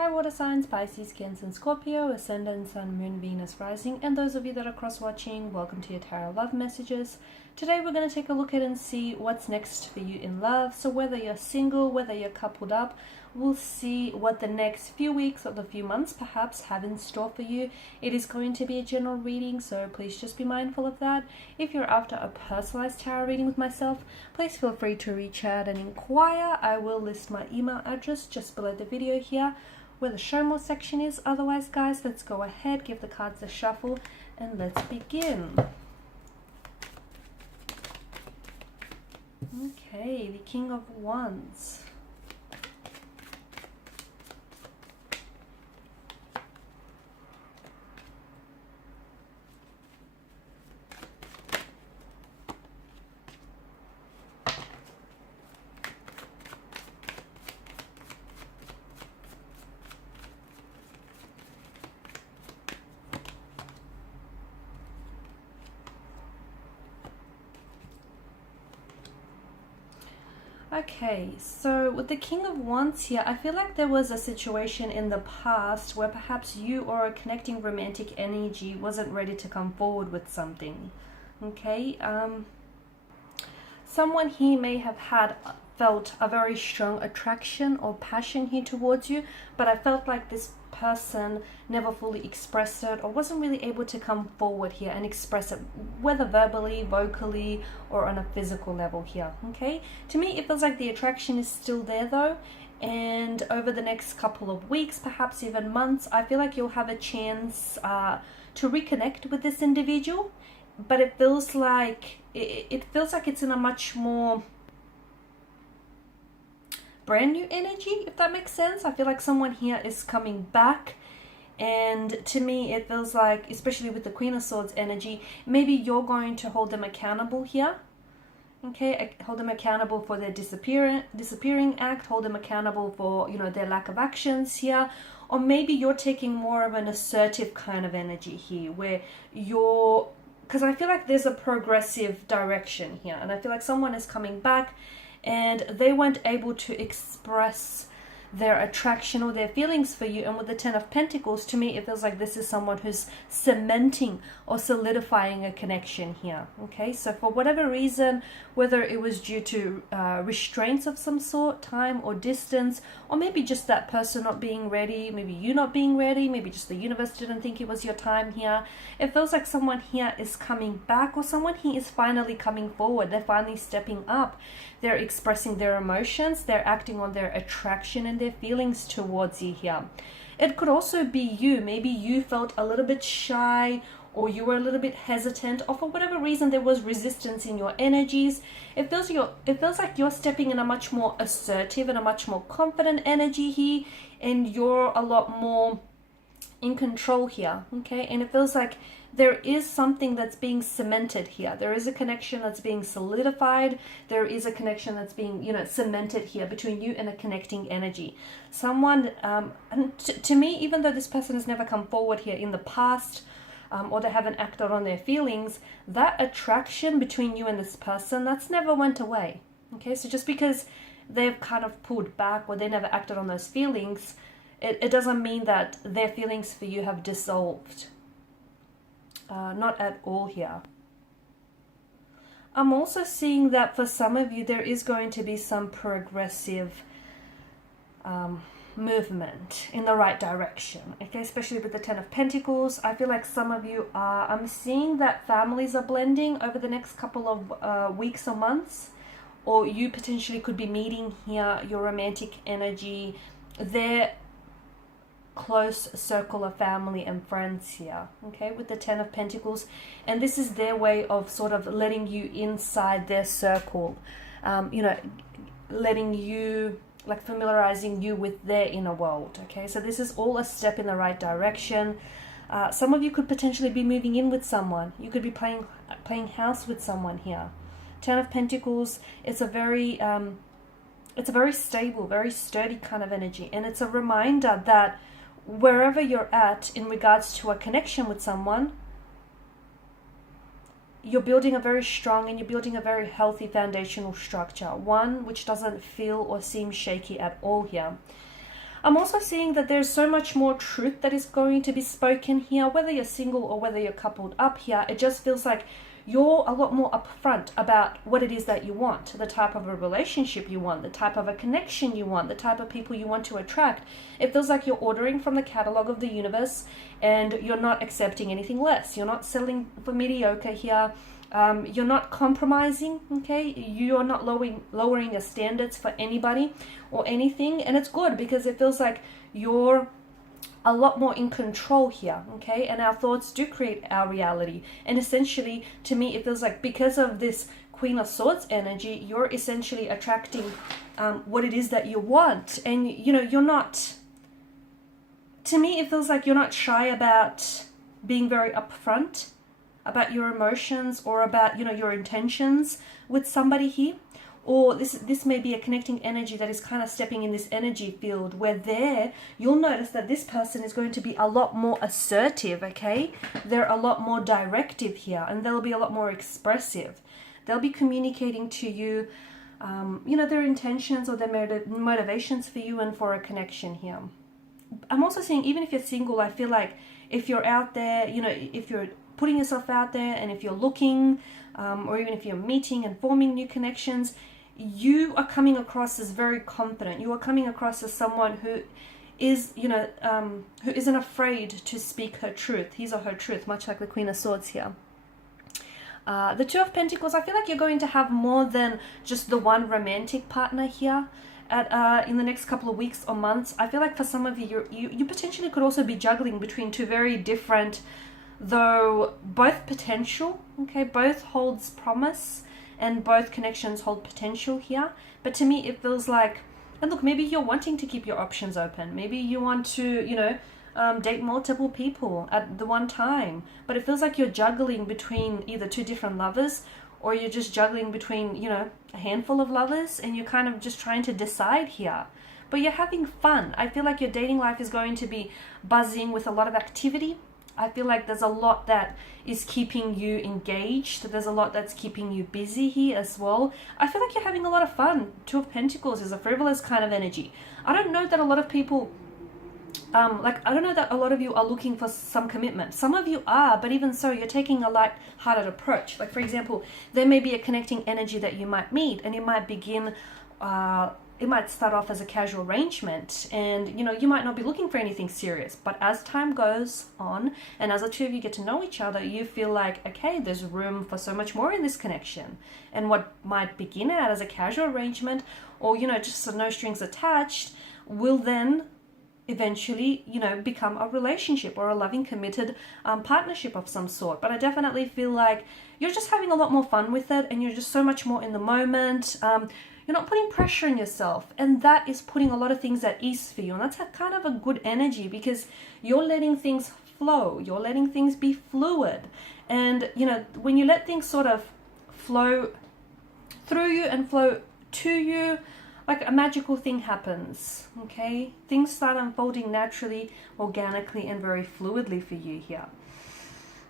Hi water signs, Pisces, Cancer and Scorpio, Ascendant, Sun, Moon, Venus, Rising, and those of you that are cross-watching, welcome to your Tarot Love Messages. Today we're going to take a look at and see what's next for you in love. So whether you're single, whether you're coupled up, we'll see what the next few weeks or the few months perhaps have in store for you. It is going to be a general reading, so please just be mindful of that. If you're after a personalized tarot reading with myself, please feel free to reach out and inquire. I will list my email address just below the video here, where the show more section is. Otherwise, guys, let's go ahead, give the cards a shuffle, and let's begin. Okay, the King of Wands. Okay, so with the King of Wands here, I feel like there was a situation in the past where perhaps you or a connecting romantic energy wasn't ready to come forward with something. Okay, someone here may have felt a very strong attraction or passion here towards you, but I felt like this person never fully expressed it or wasn't really able to come forward here and express it, whether verbally, vocally, or on a physical level here. Okay, to me it feels like the attraction is still there though, and over the next couple of weeks, perhaps even months, I feel like you'll have a chance to reconnect with this individual, but it feels like it's in a much more brand new energy, if that makes sense. I feel like someone here is coming back, and to me it feels like, especially with the Queen of Swords energy, maybe you're going to hold them accountable here. Okay, hold them accountable for their disappearing act, hold them accountable for, you know, their lack of actions here, or maybe you're taking more of an assertive kind of energy here, where because I feel like there's a progressive direction here, and I feel like someone is coming back and they weren't able to express their attraction or their feelings for you. And with the Ten of Pentacles, to me it feels like this is someone who's cementing or solidifying a connection here. Okay, so for whatever reason, whether it was due to restraints of some sort, time or distance, or maybe just that person not being ready, maybe you not being ready, maybe just the universe didn't think it was your time here, it feels like someone here is coming back, or someone here is finally coming forward. They're finally stepping up, they're expressing their emotions, they're acting on their attraction and their feelings towards you here. It could also be you. Maybe you felt a little bit shy, or you were a little bit hesitant, or for whatever reason there was resistance in your energies. It feels like you're stepping in a much more assertive and a much more confident energy here, and you're a lot more in control here. Okay, and it feels like there is something that's being cemented here. There is a connection that's being solidified. There is a connection that's being, you know, cemented here between you and a connecting energy. Someone, and to me, even though this person has never come forward here in the past, or they haven't acted on their feelings, that attraction between you and this person, that's never went away. Okay, so just because they've kind of pulled back or they never acted on those feelings, it doesn't mean that their feelings for you have dissolved. Not at all here. I'm also seeing that for some of you there is going to be some progressive movement in the right direction. Okay, especially with the Ten of Pentacles. I feel like some of you are, I'm seeing that families are blending over the next couple of weeks or months, or you potentially could be meeting here your romantic energy, their close circle of family and friends here. Okay, with the Ten of Pentacles, and this is their way of sort of letting you inside their circle, you know, letting you, like, familiarizing you with their inner world. Okay, so this is all a step in the right direction. Some of you could potentially be moving in with someone. You could be playing house with someone here. Ten of Pentacles, it's a very stable, very sturdy kind of energy, and it's a reminder that wherever you're at in regards to a connection with someone, you're building a very strong and you're building a very healthy foundational structure, one which doesn't feel or seem shaky at all here. I'm also seeing that there's so much more truth that is going to be spoken here, whether you're single or whether you're coupled up here. It just feels like you're a lot more upfront about what it is that you want, the type of a relationship you want, the type of a connection you want, the type of people you want to attract. It feels like you're ordering from the catalog of the universe and you're not accepting anything less. You're not settling for mediocre here. You're not compromising, okay? You're not lowering your standards for anybody or anything. And it's good because it feels like you're a lot more in control here, okay? And our thoughts do create our reality. And essentially, to me, it feels like because of this Queen of Swords energy, you're essentially attracting what it is that you want. And, you know, you're not, to me, it feels like you're not shy about being very upfront about your emotions or about, you know, your intentions with somebody here. Or this may be a connecting energy that is kind of stepping in this energy field where you'll notice that this person is going to be a lot more assertive, okay? They're a lot more directive here, and they'll be a lot more expressive. They'll be communicating to you, you know, their intentions or their motivations for you and for a connection here. I'm also seeing, even if you're single, I feel like if you're out there, you know, if you're putting yourself out there and if you're looking, or even if you're meeting and forming new connections, you are coming across as very confident. You are coming across as someone who is, you know, who isn't afraid to speak her truth, his or her truth, much like the Queen of Swords here. The Two of Pentacles, I feel like you're going to have more than just the one romantic partner here in the next couple of weeks or months. I feel like for some of you, you potentially could also be juggling between two very different, though both potential, okay, both holds promise and both connections hold potential here. But to me, it feels like, and look, maybe you're wanting to keep your options open. Maybe you want to, you know, date multiple people at the one time. But it feels like you're juggling between either two different lovers, or you're just juggling between, you know, a handful of lovers, and you're kind of just trying to decide here. But you're having fun. I feel like your dating life is going to be buzzing with a lot of activity. I feel like there's a lot that is keeping you engaged. There's a lot that's keeping you busy here as well. I feel like you're having a lot of fun. Two of Pentacles is a frivolous kind of energy. I don't know that a lot of people, I don't know that a lot of you are looking for some commitment. Some of you are, but even so, you're taking a light-hearted approach. Like, for example, there may be a connecting energy that you might meet, and it might begin, it might start off as a casual arrangement, and, you know, you might not be looking for anything serious. But as time goes on, and as the two of you get to know each other, you feel like, okay, there's room for so much more in this connection. And what might begin out as a casual arrangement, or, you know, just so no strings attached, will then eventually, you know, become a relationship or a loving, committed partnership of some sort. But I definitely feel like you're just having a lot more fun with it, and you're just so much more in the moment. You're not putting pressure on yourself, and that is putting a lot of things at ease for you. And that's a kind of a good energy, because you're letting things flow. You're letting things be fluid. And, you know, when you let things sort of flow through you and flow to you, like a magical thing happens, okay? Things start unfolding naturally, organically, and very fluidly for you here.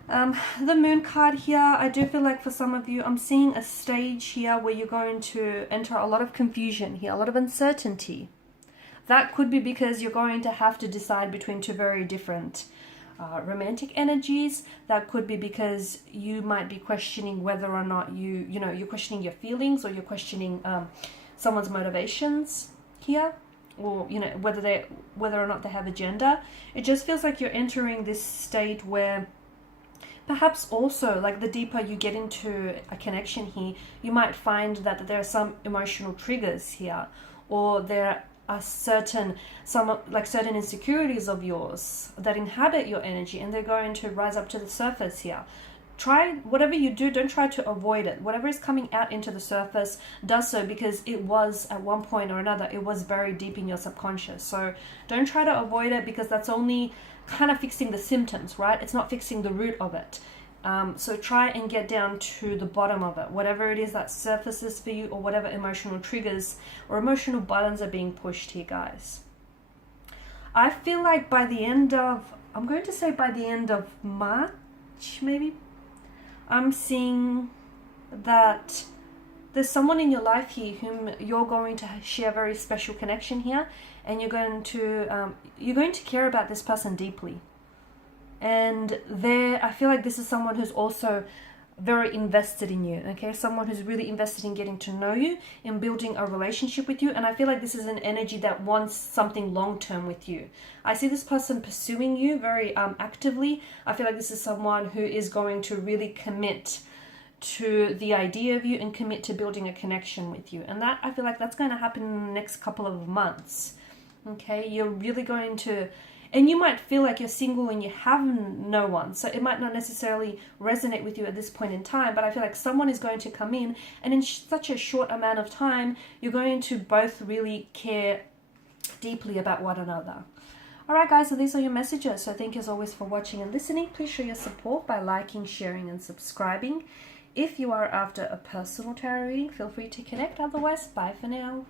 The Moon card here, I do feel like for some of you, I'm seeing a stage here where you're going to enter a lot of confusion here, a lot of uncertainty. That could be because you're going to have to decide between two very different romantic energies. That could be because you might be questioning whether or not you're questioning your feelings, or you're questioning someone's motivations here, or, you know, whether or not they have a gender. It just feels like you're entering this state where perhaps also, like, the deeper you get into a connection here, you might find that there are some emotional triggers here, or there are certain insecurities of yours that inhabit your energy, and they're going to rise up to the surface here. Try, whatever you do, don't try to avoid it. Whatever is coming out into the surface, does so because it was, at one point or another, it was very deep in your subconscious. So don't try to avoid it, because that's only kind of fixing the symptoms, right? It's not fixing the root of it. So try and get down to the bottom of it, whatever it is that surfaces for you, or whatever emotional triggers or emotional buttons are being pushed here, guys. I feel like by the end of March, maybe, I'm seeing that there's someone in your life here whom you're going to share a very special connection here, and you're going to care about this person deeply. And I feel like this is someone who's also very invested in you, okay? Someone who's really invested in getting to know you, in building a relationship with you. And I feel like this is an energy that wants something long-term with you. I see this person pursuing you very actively. I feel like this is someone who is going to really commit to the idea of you and commit to building a connection with you. And that, I feel like that's going to happen in the next couple of months, okay? You're really going to... And you might feel like you're single and you have no one. So it might not necessarily resonate with you at this point in time. But I feel like someone is going to come in. And in such a short amount of time, you're going to both really care deeply about one another. Alright guys, so these are your messages. So thank you as always for watching and listening. Please show your support by liking, sharing and subscribing. If you are after a personal tarot reading, feel free to connect. Otherwise, bye for now.